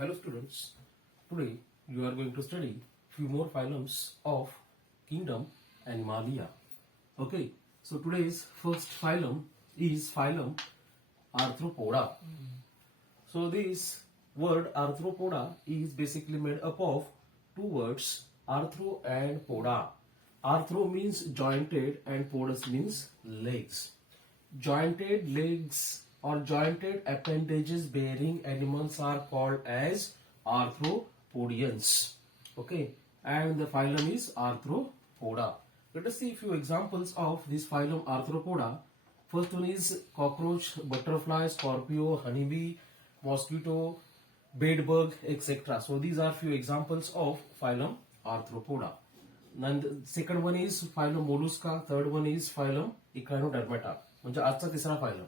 Hello students, today you are going to study few more phylums of kingdom Animalia. Okay, so today's first phylum is phylum Arthropoda. So this word Arthropoda is basically made up of two words, arthro and poda. Arthro means jointed and podus means legs. Jointed legs or jointed appendages bearing animals are called as arthropodians. Okay, and the phylum is Arthropoda. Let us see a few examples of this phylum Arthropoda. First one is cockroach, butterfly, scorpio, honeybee, mosquito, bedbug, etc. So these are few examples of phylum Arthropoda. And the second one is phylum Mollusca, third one is phylum Echinodermata. म्हणजे आजचा तिसरा phylum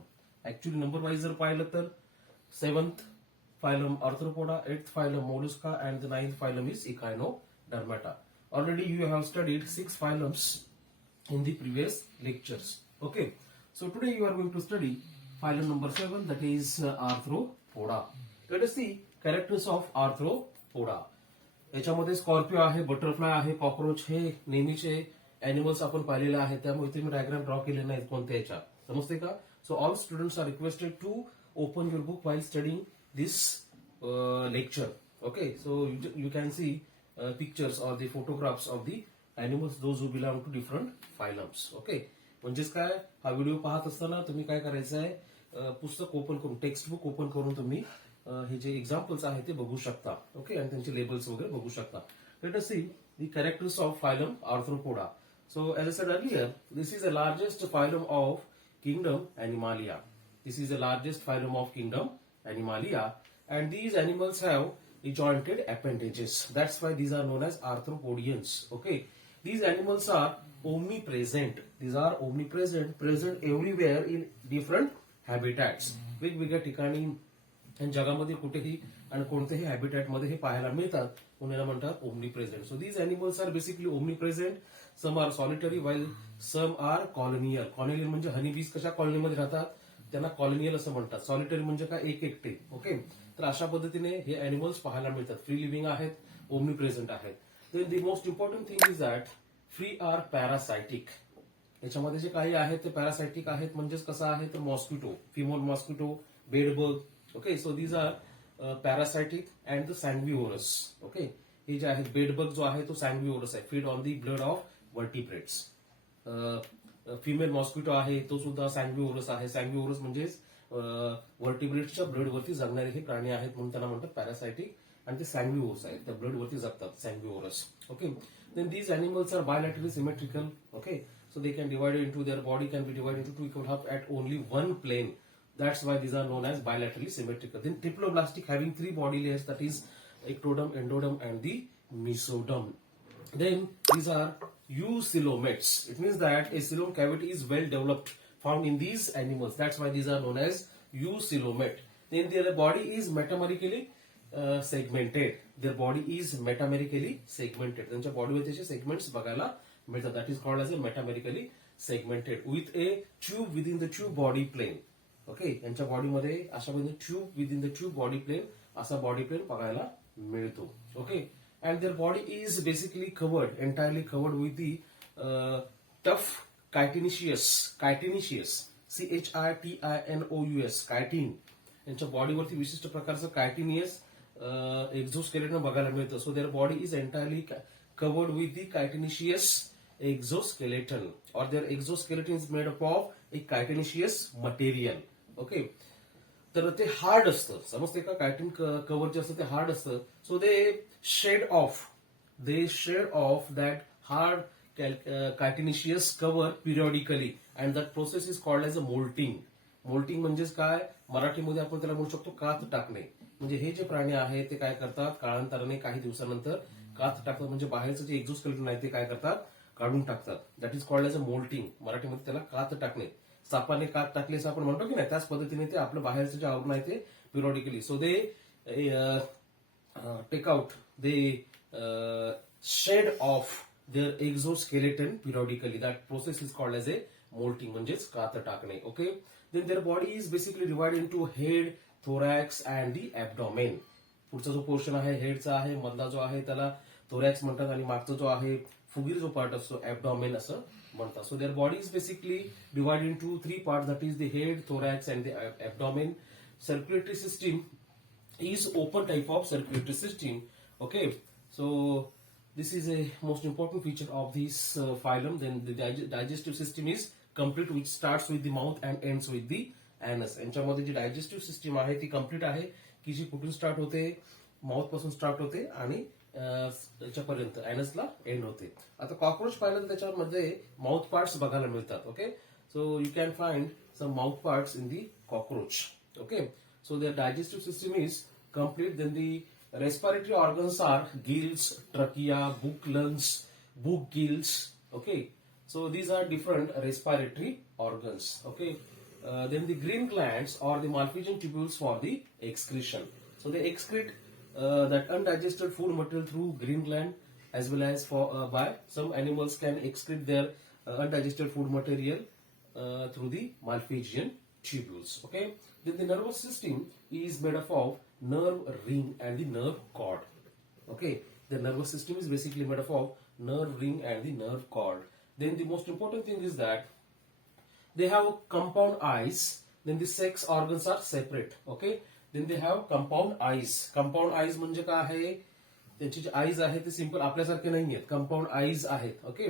actually number wise जर पाहिलं तर 7th phylum Arthropoda, 8th phylum Mollusca and the 9th phylum is Echinodermata. Already you have studied 6 phylums in the previous lectures. Okay, so today you are going to study phylum number 7, that is Arthropoda. Let us see characters of Arthropoda. याच्यामध्ये Scorpio आहे, butterfly आहे, cockroach हे नेहमीचे animals आपण पाहिलेले आहेत, त्यामुळे इथे मी diagram draw केले नाहीत कोणत्या याच्या, समजते का? So all students are requested to open your book while studying this lecture. Okay, so you can see pictures or the photographs of the animals those who belong to different phylums. Okay, म्हणजेच काय, हा video पाहत असताना तुम्ही काय करायचं आहे, पुस्तक ओपन करून, टेक्स्ट बुक ओपन करून तुम्ही हे जे एक्झाम्पल्स आहेत ते बघू शकता. ओके, आणि त्यांचे लेबल्स वगैरे बघू शकता. Let us see the characters of phylum Arthropoda. So as I said earlier, this is the largest phylum of kingdom Animalia. This is the largest phylum of kingdom Animalia, and these animals have jointed appendages. That's why these are known as arthropodians. Okay, these animals are omnipresent. These are omnipresent, present everywhere in different habitats. वेगवेगळ्या ठिकाणी आणि जगामध्ये कुठेही आणि कोणत्याही habitat मध्ये हे पाहायला मिळतात, म्हणून म्हणतात omnipresent. So these animals are basically omnipresent. Some are solitary while some are colonial. Colonial म्हणजे हनीबीज कशा कॉलनीमध्ये राहतात, त्यांना कॉलोनियल असं म्हणतात. सॉलिटरी म्हणजे काय, एक एकटे. ओके, तर अशा पद्धतीने हे एनिमल्स पाहायला मिळतात. फ्री लिव्हिंग आहेत, ओमनीप्रेझेंट आहेत. Then the most important thing is that free are parasitic. याच्यामध्ये जे काही आहेत ते पॅरासायटिक आहेत. म्हणजेच कसं आहे तर mosquito, female mosquito, bedbug. Okay, so these are parasitic and the sanguivorous. Okay, हे जे आहे बेडबग जो आहे तो sanguivorous आहे, feed on the blood of vertebrates. Female mosquito आहे तो सुद्धा sanguivorous आहे. sanguivorous म्हणजे वर्टिब्रेट्सच्या ब्लडवरती जगणारे हे प्राणी आहेत, म्हणून त्यांना म्हणतात पॅरासायटिक. आणि ते sanguivorous आहेत, त्या ब्लडवरती जगतात, sanguivorous. Okay, then these animals are bilaterally symmetrical. Okay, so they can divide into, their body can be divided into two equal half at only one plane. That's why these are known as bilaterally symmetrical. Then triploblastic, having 3 body layers, that is ectoderm, endoderm and the mesoderm. Then these are eucoelomates. It means that a coelom cavity is well developed, found in these animals. That's why these are known as eucoelomate. Then their body is metamerically segmented. Their body is metamerically segmented. त्यांच्या बॉडीवर त्याचे segments बघायला मिळतात. That is called as a metamerically segmented with a tube within the tube body plane. Okay, यांच्या बॉडीमध्ये अशा पद्धतीने tube within the tube body plane असा body plane बघायला मिळतो. Okay, and their body is basically covered, entirely covered with the tough chitinous. CHITINOUS, chitin. यांच्या बॉडीवरती विशिष्ट प्रकारचं कायटिनियस एक्झोस्केलेटन बघायला मिळतं. So their body is entirely covered with the chitinous exoskeleton, or their exoskeleton is made up of a catenaceous material. Okay, तर ते hard असतं, समजते का? कायटिन कव्हर जे असतं ते हार्ड असतं. So they shed off that hard chitinous cover periodically, and that process is called as a moulting. Moulting म्हणजेच काय, मराठीमध्ये आपण त्याला म्हणू शकतो कात टाकणे. म्हणजे हे जे प्राणी आहे ते काय करतात, काळांतराने काही दिवसानंतर कात टाकतात. म्हणजे बाहेरचं जे एक्झोस्केलेटन आहे ते काय करतात, काढून टाकतात. That is called as a moulting. मराठीमध्ये त्याला कात टाकणे. सापाने कात टाकले असं आपण म्हणतो की नाही, त्याच पद्धतीने ते आपलं बाहेरचं जे आवरण आहे ते periodically. So they take out, they shed off their exoskeleton periodically. That process is called as a moulting, म्हणजेच कात टाकणे. Okay, then their body is basically divided into head, thorax and the abdomen. पुढचा जो portion आहे हेडचा आहे, मधला जो आहे त्याला थोरॅक्स म्हणतात आणि मागचा जो आहे फुगीर जो पार्ट असतो ऍबडॉमेन असं म्हणतात. So their body is basically divide into 3 part, that is the head, thorax and the abdomen. Circulatory system is open type of circulatory system. Okay, so this is a most important feature of this phylum. Then the digestive system is complete, which starts with the mouth and ends with the anus. यांच्यामध्ये जी digestive system आहे ती complete आहे की जी कुठून start होते, mouth पासून start होते आणि याच्यापर्यंत अॅनसला एंड होते. आता कॉक्रोच पाहिलं तर त्याच्यामध्ये माउथ पार्ट्स बघायला मिळतात. Okay, so you can find some mouth parts in the cockroach. Okay, so their digestive system is complete. Then the respiratory organs are gills, trachea, book lungs, book gills. Okay, so these are different respiratory organs. Okay, then the green glands are the Malpighian tubules for the excretion. So they excrete that undigested food material through green gland, as well as for by some animals can excrete their undigested food material through the Malpighian tubules. Okay, then the nervous system is made up of nerve ring and the nerve cord. Okay, the nervous system is basically made up of nerve ring and the nerve cord. Then the most important thing is that they have compound eyes. Then the sex organs are separate. Okay, then they have compound eyes. Compound eyes म्हणजे काय आहे, त्यांची जी eyes आहे ते simple आपल्यासारखे नाही आहेत, compound eyes आहेत. Okay,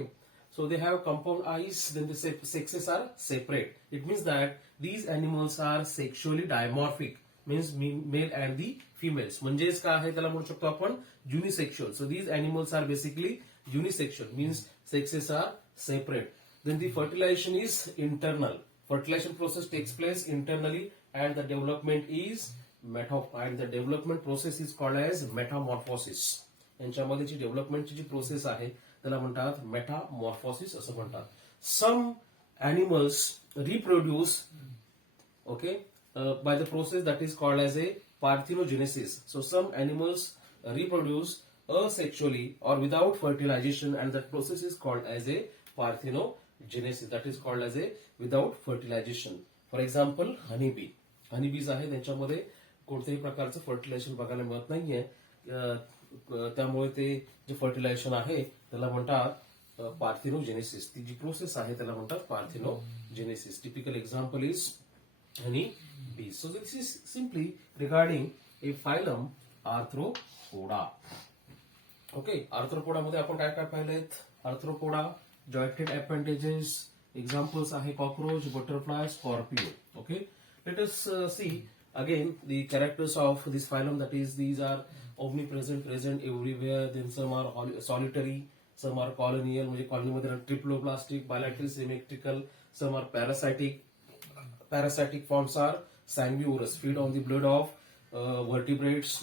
so they have compound eyes. Then the sexes are separate. It means that these animals are sexually dimorphic, means male and the females. म्हणजेच काय आहे त्याला म्हणू शकतो आपण युनिसेक्शुअल. So these animals are basically unisexual, means sexes are separate. Then the fertilization is internal. Fertilization process takes place internally, and the development process is called as metamorphosis. यांच्यामध्ये जी डेव्हलपमेंटची जी process आहे त्याला म्हणतात मेटामॉर्फोसिस असं म्हणतात. Some animals reproduce okay by the process that is called as a parthenogenesis. So some animals reproduce asexually or without fertilization, and that process is called as a parthenogenesis. That is called as a without fertilization. For example, honeybee. Honeybees आहे त्यांच्यामध्ये कोणत्याही प्रकारचं fertilisation बघायला मिळत नाहीये, त्यामुळे ते जे fertilisation आहे त्याला म्हणतात पार्थिनोजेनेसिस. ती जी प्रोसेस आहे त्याला म्हणतात parthenogenesis. Typical example is Honey bees. So this is simply regarding a phylum Arthropoda. Okay, Arthropoda मध्ये आपण काय काय पाहिलेत. Arthropoda, jointed appendages, examples आहे cockroach, butterfly, scorpio. Okay, let us see again the characters of this phylum. That is, these are omnipresent, present everywhere. Then some are solitary, some are colonial, म्हणजे कॉलनीमध्ये ट्रिप्लोप्लास्टिक, bilateral, symmetrical. Some are parasitic. Parasitic forms are sanguivorous, feed on the blood of vertebrates.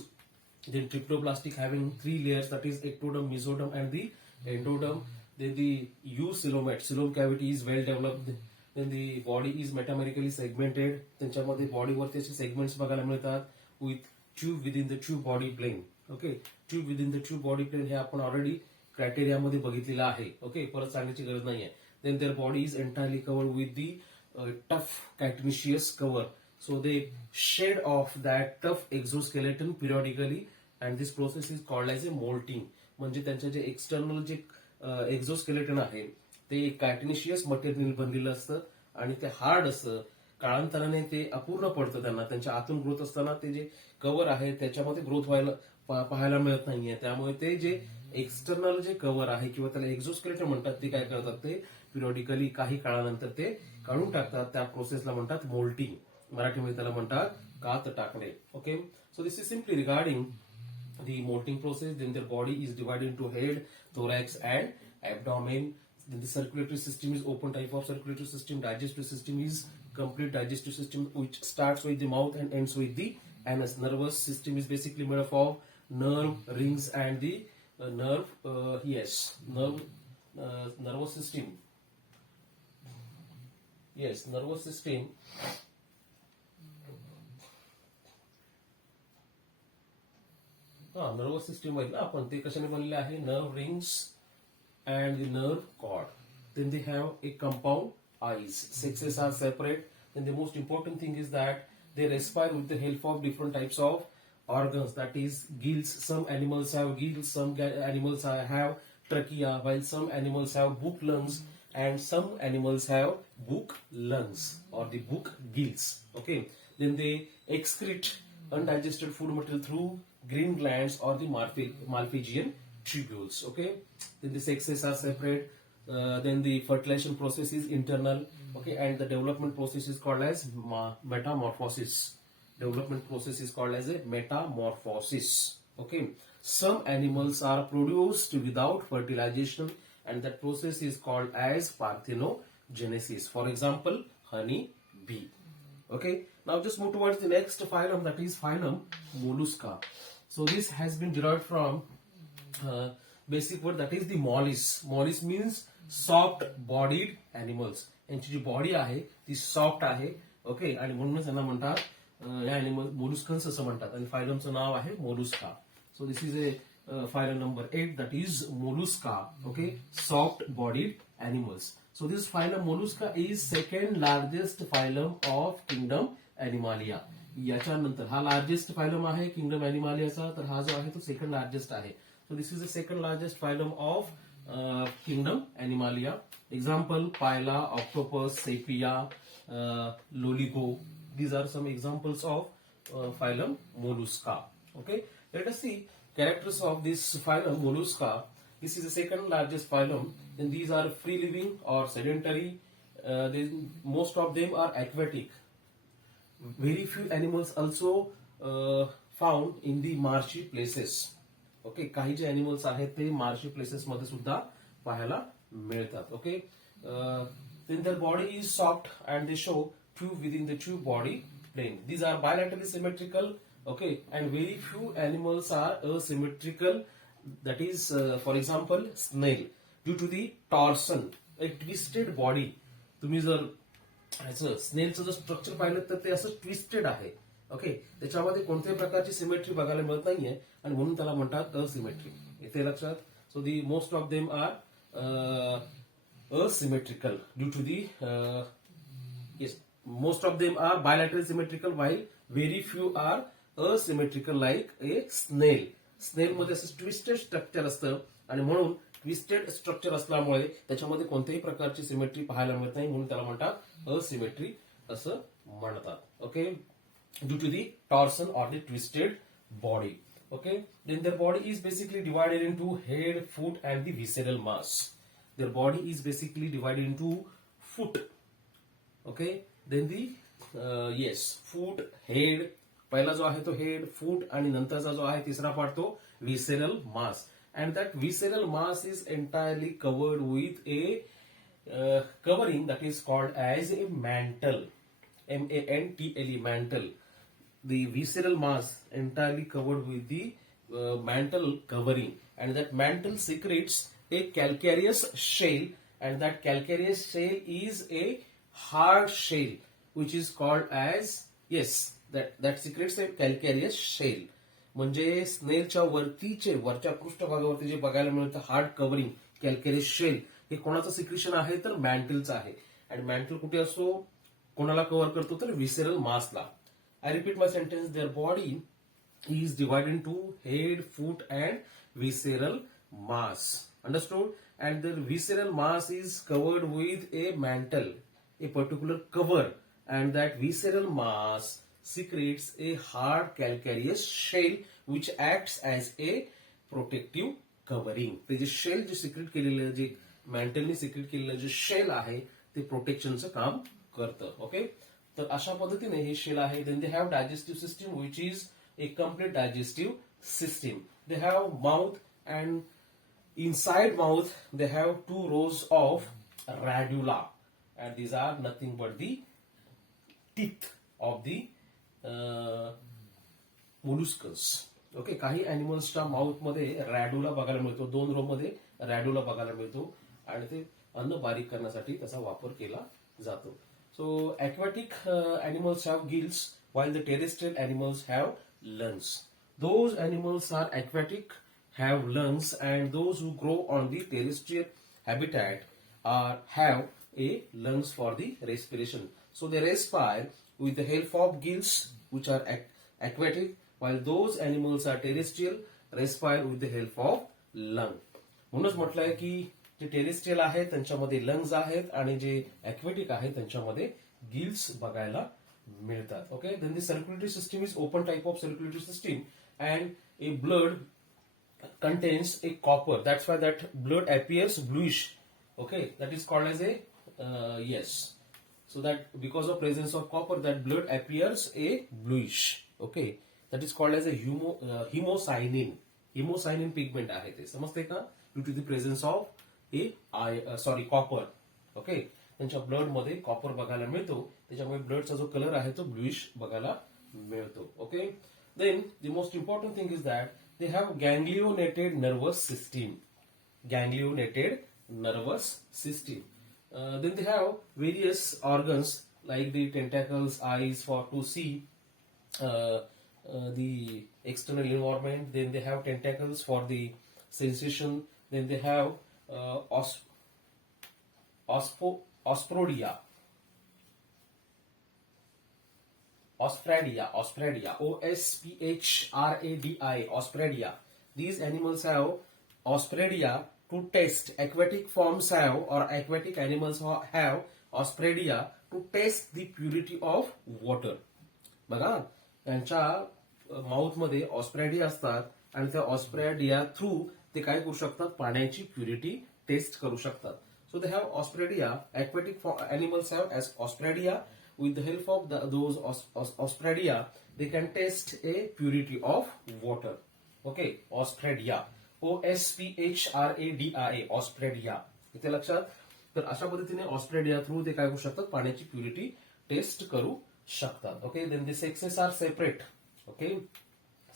Then triploplastic having 3 layers, that is ectoderm, mesoderm and the endoderm. Then the eucoelomate, coelom cavity is well developed. Then the body is metamerically segmented. त्यांच्यामध्ये बॉडीवरती असे segments बघायला मिळतात with tube within the tube body plane. Okay, tube within the tube body plane हे आपण already क्रायटेरियामध्ये बघितलेलं आहे. Okay, परत सांगण्याची गरज नाहीये. Then their body is entirely covered with the tough chitinous cover. So they shed off that tough exoskeleton periodically, and this process is called as a molting. म्हणजे त्यांचे जे external जे exoskeleton आहे ते कायटिनिशियस मटेरियल बनलेलं असतं आणि ते हार्ड असतं. काळांतराने ते अपूर्ण पडतं, त्यांच्या आतून ग्रोथ असताना ते जे कव्हर आहे त्याच्यामध्ये ग्रोथ व्हायला पाहायला मिळत नाहीये. त्यामुळे ते जे एक्सटर्नल जे कव्हर आहे किंवा त्याला एक्झोस्केलेटन म्हणतात ते काय करतात, ते पिरियॉडिकली काही काळानंतर ते काढून टाकतात. त्या प्रोसेसला म्हणतात मोल्टिंग. मराठीमध्ये त्याला म्हणतात कात टाकणे. Okay, so this is simply regarding the molting process. Then their body is divided into head, thorax and abdomen. Then the circulatory system is open type of circulatory system. Digestive system is complete digestive system, which starts with the mouth and ends with the anus. Nervous system is basically made up of nerve rings and the nervous system. Yes, nervous system. Nervous system बघितलं आपण, ते कशाने बनलेले आहे, nerve rings and the nerve cord. Then they have a compound eyes. Sexes are separate. Then the most important thing is that they respire with the help of different types of organs, that is gills. Some animals have gills, some animals have trachea, while some animals have book lungs, and some animals have book lungs or the book gills. Okay, then they excrete undigested food material through green glands or the Malpighian tubules. Okay, then the sexes are separate. Then the fertilization process is internal. Okay, and the development process is called as metamorphosis. Development process is called as a metamorphosis. Okay, some animals are produced without fertilization, and that process is called as parthenogenesis. For example, honey bee. Okay, now just move towards the next phylum, that is phylum Mollusca. So this has been derived from basic word, that is the mollis. Mollis means soft bodied animals. यांची जी body आहे ती soft आहे. Okay, आणि म्हणूनच यांना म्हणतात या animal मोलुस्कन्स असं म्हणतात, आणि फायलमचं नाव आहे Mollusca. So this is a phylum number 8, that is mollusca. Okay, soft bodied animals. So this phylum mollusca is second largest phylum of kingdom animalia. याच्यानंतर हा लार्जेस्ट फायलम आहे किंगडम एनिमालियाचा, तर हा जो आहे तो सेकंड लार्जेस्ट आहे. So this is the second largest phylum of kingdom Animalia. Example: Phyla, octopus, sepia, loligo. These are some examples of phylum Mollusca. Okay, let us see characters of this phylum Mollusca. This is the second largest phylum. Then these are free living or sedentary. Most of them are aquatic. Very few animals also found in the marshy places. Okay, काही जे animals आहेत ते marshy places मध्ये सुद्धा पाहायला मिळतात. Okay, then their body is soft and they show tube within the tube body plane. These are bilaterally symmetrical. Okay, and very few animals are asymmetrical. That is, for example, snail. Due to the torsion, a twisted body. तुम्ही जर स्नेलचं जर structure पाहिलं तर ते असं twisted आहे. Okay, त्याच्यामध्ये कोणत्याही प्रकारची सिमेट्री बघायला मिळत नाहीये, आणि म्हणून त्याला म्हणतात असिमेट्री. इथे लक्षात. So the most of them are asymmetrical due to the most of them are bilateral symmetrical, while very few are asymmetrical like a snail. Snail मध्ये असं ट्विस्टेड स्ट्रक्चर असतं, आणि म्हणून ट्विस्टेड स्ट्रक्चर असल्यामुळे त्याच्यामध्ये कोणत्याही प्रकारची सिमेट्री पाहायला मिळत नाही, म्हणून त्याला म्हणतात असिमेट्री असं म्हणतात. Okay, due to the torsion or the twisted body. Okay, then their body is basically divided into head, foot, and the visceral mass. Their body is basically divided into foot. Okay, then the foot, head. पहिला जो आहे तो head, फूट, आणि नंतरचा जो आहे तिसरा part तो visceral mass. And that visceral mass is entirely covered with a covering that is called as a mantle. mantle, mantle. The visceral mass entirely covered with the mantle covering, and that mantle secretes a calcareous shell, and that calcareous shell is a hard shell which is called as that secretes a calcareous shell. म्हणजे स्नेलच्या वरच्या पृष्ठभागावरती जे बघायला मिळतं hard covering कॅल्केरियस shell, हे कोणाचं secretion आहे तर मॅन्टलचं आहे. आणि mantle कुठे असतो, कोणाला कव्हर करतो तर visceral मासला. I repeat my sentence. Their body is divided into head, foot, and visceral mass. Understood? And their visceral mass is covered with a mantle, a particular cover, and that visceral mass secretes a hard calcareous shell which acts as a protective covering. ते जे shell जे secrete केलेलं, जे मॅन्टलने secrete केलेलं जे shell आहे ते प्रोटेक्शनचं काम करतं. Okay, तर अशा पद्धतीने हे शेल आहे. Then they have digestive system which is a complete digestive system. They have mouth, and inside mouth they have 2 rows of radula, and these are nothing but the teeth of the molluscs. Okay, काही अॅनिमल्सच्या mouth मध्ये रॅड्युला बघायला मिळतो, 2 रो मध्ये रॅड्युला बघायला मिळतो, आणि ते अन्न बारीक करण्यासाठी त्याचा वापर केला जातो. So aquatic animals have gills, while the terrestrial animals have lungs. Those animals are aquatic, have lungs, and those who grow on the terrestrial habitat have a lungs for the respiration. So they respire with the help of gills, which are aquatic, while those animals are terrestrial, respire with the help of lung. म्हणूनच म्हटलंय की जे terrestrial आहेत त्यांच्यामध्ये lungs आहेत आणि जे aquatic आहेत त्यांच्यामध्ये gills बघायला मिळतात. Okay, then the circulatory system is open type of circulatory system and a blood contains a copper. That's why that blood appears bluish. Okay, that is called as a yes. So that because of presence of copper, that blood appears a bluish. Okay, that is called as a hemocyanin. Hemocyanin pigment आहे ते समजते का? Due to the presence of a copper. Okay, त्यांच्या blood मध्ये copper बघायला मिळतो, त्याच्यामुळे ब्लडचा जो कलर आहे तो ब्लुइश बघायला मिळतो. Okay, then the most important thing is that they have ganglionated nervous system. Ganglionated nervous system. Then they have various organs like the tentacles, eyes for to see the external environment. Then they have tentacles for the sensation. Then they have osphodia. Osphrdia, OSPHRADI, osphrdia. These animals have osphrdia to test. Aquatic forms have, or aquatic animals have osphrdia to test the purity of water. बघा, त्यांच्या mouth मध्ये ऑस्प्रेडिया असतात आणि त्या ऑस्प्रेडिया through ते काय करू शकतात, पाण्याची प्युरिटी टेस्ट करू शकतात. So they have osphradia. aquatic animals have as osphrdia. With the help of those osphrdia, they can test a purity of water. Okay, osphrdia, OSPHRADIA, osphrdia. इथे लक्षात. तर अशा पद्धतीने ऑस्प्रेडिया थ्रू ते काय करू शकतात, पाण्याची प्युरिटी टेस्ट करू शकतात. Okay, then the sexes are separate. Okay,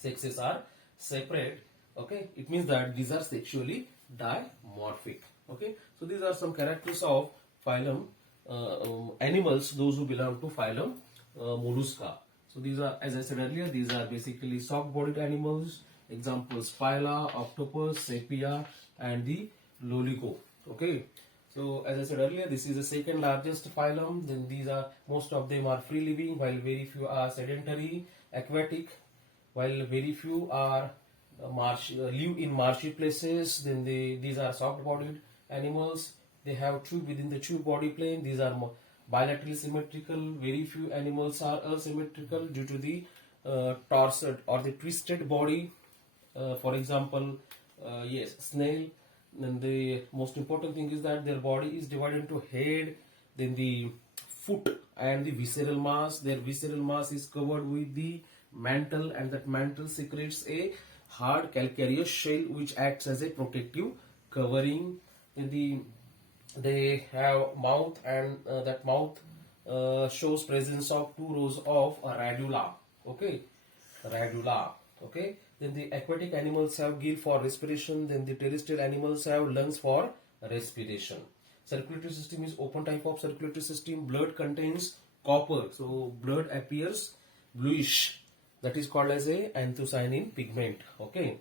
sexes are separate. Okay, it means that these are sexually dimorphic. Okay, so these are some characteristics of phylum animals, those who belong to phylum mollusca. So these are, as I said earlier, these are basically soft-bodied animals. Examples: phyla, octopus, sepia, and the loligo. Okay. So as I said earlier, this is the second largest phylum. Then these are, most of them are free living, while very few are sedentary, aquatic, while very few are live in marshy places. Then these are soft-bodied animals. They have tube within the tube body plane. These are bilaterally symmetrical. Very few animals are asymmetrical due to the torsed or the twisted body. For example, yes, snail. And the most important thing is that their body is divided into head, then the foot, and the visceral mass. Their visceral mass is covered with the mantle, and that mantle secretes a hard calcareous shell which acts as a protective covering. In they have mouth, and that mouth shows presence of 2 rows of radula. Okay, radula. Okay, then the aquatic animals have gill for respiration. Then the terrestrial animals have lungs for respiration. Circulatory system is open type of circulatory system. Blood contains copper, so blood appears bluish. That is called as a anthocyanin pigment. Okay.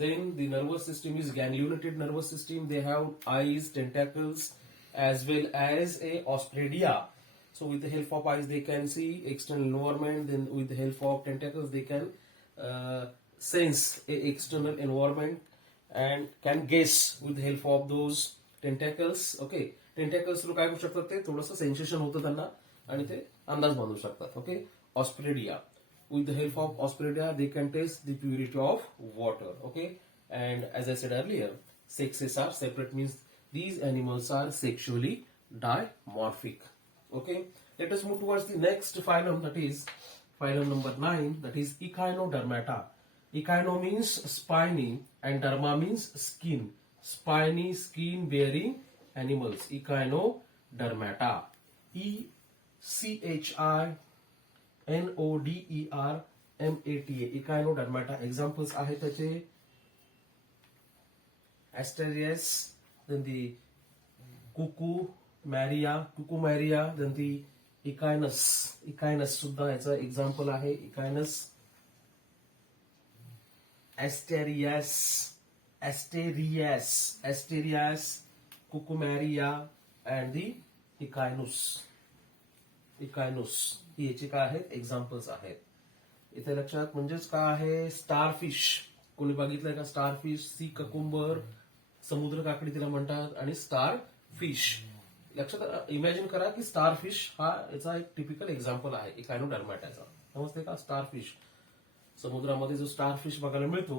Then the nervous system is ganglionated nervous system. They have eyes, tentacles, as well as a osphrdia. So with the help of eyes they can see external environment. Then with the help of tentacles they can sense a external environment and can guess with the help of those tentacles. Okay, tentacles through काय करू शकतात, ते थोडंसं sensation होतं त्यांना आणि ते अंदाज बांधू शकतात. Okay, osphrdia. With the help of osphrdia, they can test the purity of water. Okay, and as I said earlier, sexes are separate, means these animals are sexually dimorphic. Okay, let us move towards the next phylum, that is phylum number 9, that is Echinodermata. Echino means spiny and derma means skin. Spiny, skin bearing animals. Echinodermata. ECHINODERMATA. Echinodermata. Examples आहेत त्याचे Asterias, then the Cucumaria, then the Echinus. Echinus सुद्धा याचा example आहे. Echinus, Asterias, Cucumaria, and the Echinus. ही याची काय आहेत, examples आहेत. इथे लक्षात म्हणजेच काय आहे, स्टारफिश. कोणी बघितलंय का स्टारफिश? सी ककुंबर, समुद्र काकडी तिला म्हणतात, आणि स्टार फिश. लक्षात इमॅजिन करा की स्टारफिश हा याचा एक टिपिकल एक्झाम्पल आहे इकायनोडर्मॅटाचा. समजते का? स्टारफिश, समुद्रामध्ये जो स्टारफिश बघायला मिळतो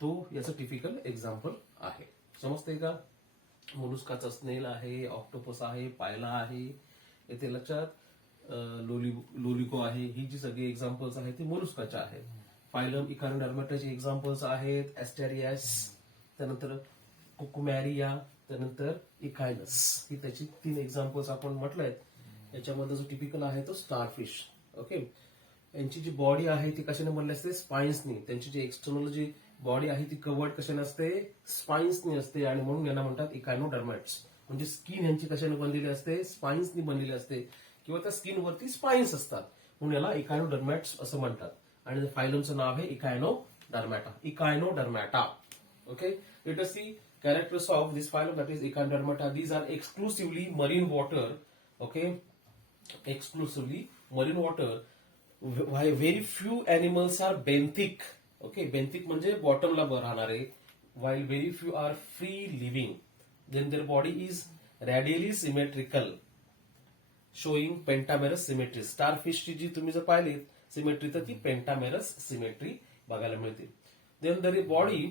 तो याचं टिपिकल एक्झाम्पल आहे. समजते का? मोलुस्काचा स्नेल आहे, ऑक्टोपस आहे, पायला आहे. येथे लक्षात लोलिको आहे. ही जी सगळी एक्झाम्पल्स आहेत ती मोलुस्काचे आहेत. फायलम इकायनोडर्मॅटाचे एक्झाम्पल्स आहेत एस्टेरियास, त्यानंतर कुकुमॅरिया, त्यानंतर इकायनस. ही त्याची 3 एक्झाम्पल्स आपण म्हटलंय. याच्यामध्ये जो टिपिकल आहे तो स्टारफिश. ओके, यांची जी बॉडी आहे ती कशाने बनली असते? स्पाइन्सनी. त्यांची जी एक्सटर्नल जी बॉडी आहे ती कवर्ड कशाने असते? स्पाइन्सनी असते, आणि म्हणून यांना म्हणतात इकायनोडर्मॅट्स. म्हणजे स्किन यांची कशाने बनलेली असते? स्पाइन्सनी बनलेली असते, किंवा त्या स्किनवरती स्पाइन्स असतात, म्हणून याला इकायनोडर्मॅट्स असं म्हणतात. आणि फायलमचं नाव आहे Echinodermata. Echinodermata. Okay, let us see characters of this phylum, that is Echinodermata. These are exclusively marine water. Okay, exclusively marine water. Very few animals are benthic. Okay, benthic म्हणजे bottom ला राहणारे, while very few are free living. Then their body is radially symmetrical, showing pentamerous symmetry. Starfish ची जी तुम्ही जर पाहिली symmetry तर ती pentamerous symmetry बघायला मिळते. Then their body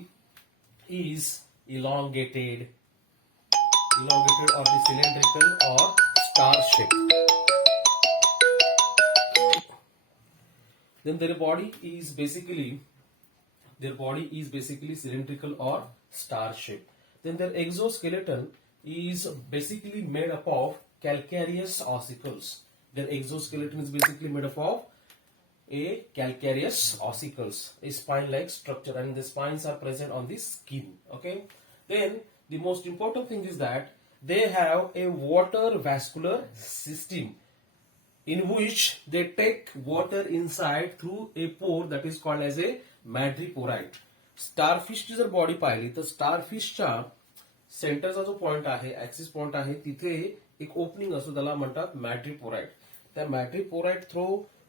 is elongated or the cylindrical or star shaped. Then their body is basically cylindrical or star shaped. Then their exoskeleton is basically made up of calcareous ossicles. Their exoskeleton is basically made up of a calcareous ossicles, a spine-like structure, and the spines are present on the skin. Okay. Then the most important thing is that they have a water vascular system in which they take water inside through a pore that is called as a madreporite. Starfish ची जर body पाहिली तर स्टारफिशच्या सेंटरचा जो point आहे, axis point आहे, तिथे एक ओपनिंग असतो, त्याला म्हणतात मॅड्रिपोराइट. त्या मॅड्रिपोराइट थ्रू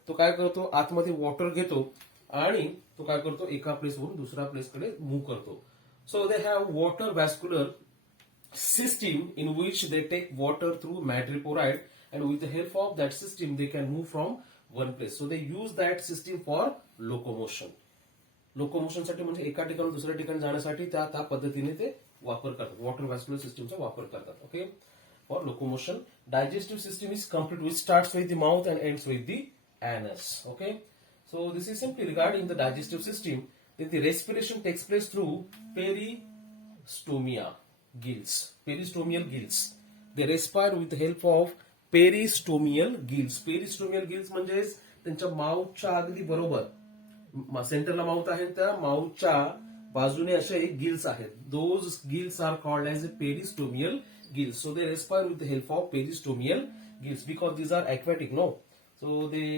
तो काय करतो? आतमध्ये वॉटर घेतो आणि तो काय करतो? एका प्लेसवरून दुसऱ्या प्लेसकडे मूव्ह करतो. So they have water vascular system in which they take water through madreporite, and with the help of that system they can move from one place. So they use that system for locomotion. लोकोमोशनसाठी म्हणजे एका ठिकाणी दुसऱ्या ठिकाणी जाण्यासाठी त्या पद्धतीने ते वापर करतात, वॉटर व्हॅस्क्युलर सिस्टीमचा वापर करतात. Okay, for locomotion. Digestive system is complete, which starts with the mouth and ends with the anus. Okay, so this is simply regarding the digestive system. Then the respiration takes place through peristomia gills. Peristomial gills. They respire with the help of peristomial gills. Peristomial gills म्हणजे त्यांच्या माउथच्या अगदी बरोबर सेंटरला mouth आहे, त्या माउथच्या बाजूने असे gills आहेत. Those gills are called as a peristomial gills. So they respire with the help of peristomial gills because these are aquatic, no? So they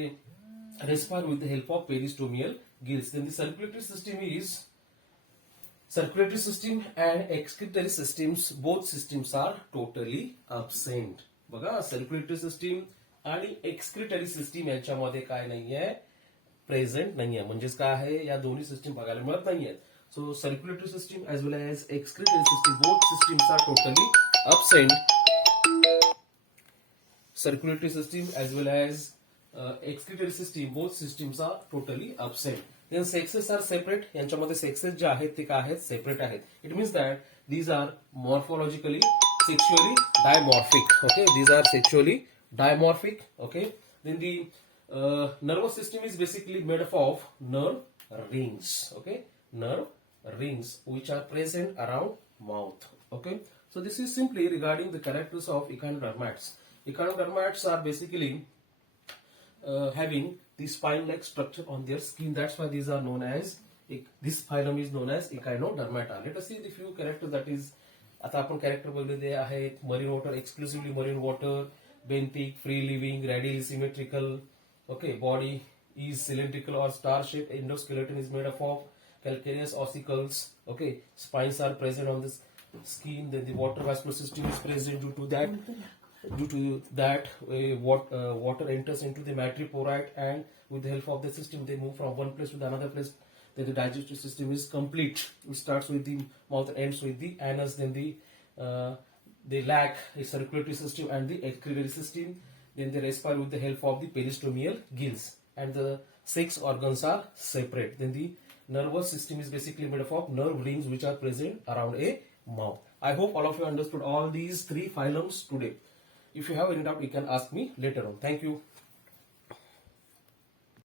respire with the help of peristomial gills. Then the circulatory system and excretory systems, both systems are totally absent. बघा, circulatory system आणि excretory system यांच्यामध्ये काय नाहीये? Present नाहीये. म्हणजेच काय आहे? या दोन्ही सिस्टीम बघायला मिळत नाहीयेत. So circulatory system as well as excretory system, both systems are totally absent. Circulatory system as well as excretory system, both systems are totally absent. Then sexes are separate. यांच्यामध्ये sexes जे आहेत ते काय आहेत? Separate आहेत. It means that these are morphologically sexually dimorphic. Okay, these are sexually dimorphic. Okay, then the nervous system is basically made up of nerve rings. Okay, nerve rings which are present around mouth. Okay, so this is simply regarding the characters of echinodermats. Echinodermats are basically having the spine-like structure on their skin. That's why these are known as, this phylum is known as Echinodermata. Let us see the few characters. That is, आता आपण character बघितले आहेत. Marine water, exclusively marine water, benthic, free living, radial symmetrical. Okay, body is cylindrical or star shaped. Endoskeleton is made up of calcareous ossicles. Okay, spines are present on the skin. Then the water vascular system is present due to that. due to that water enters into the madreporoid, and with the help of the system they move from one place to the another place. Then the digestive system is complete. It starts with the mouth and ends with the anus, then they lack a circulatory system and the excretory system. Then they respire with the help of the peristomial gills, and the 6 organs are separate. Then the nervous system is basically made up of nerve rings which are present around a mouth. I hope all of you understood all these 3 phylums today. If you have any doubt, you can ask me later on. Thank you.